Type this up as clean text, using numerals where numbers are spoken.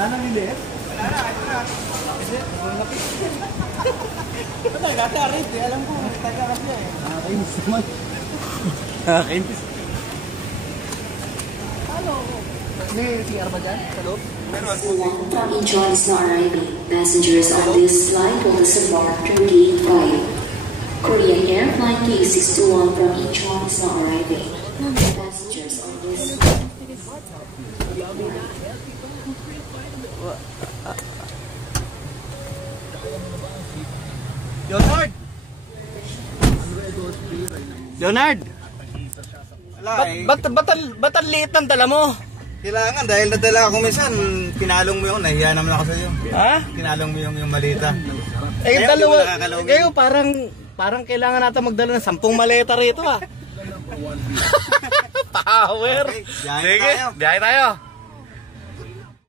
Wala nang liliit? Wala na, ito na. Kasi, malapit. Ito na, dati arit eh. Alam ko, taga-aras niya eh. Nakakainis naman. Nakakainis. Ano? May CR ba dyan? Sa loob? From Incheon is not arriving. Passengers on this flight will disembark through Gate 5. Korean Air Flight K621 from Incheon is not arriving. Passengers on this flight. Leonard! Leonard! Ba't ang liit ng dala mo? Kailangan dahil nadala ako minsan, kinalong mo yung nahiya naman ako sa iyo. Ha? Kinalong mo yung malita. Eh, dalawa. Kayo parang kailangan natin magdala ng 10 maleta rito ah. Power. Okay, biyahe tayo. Biyahe tayo.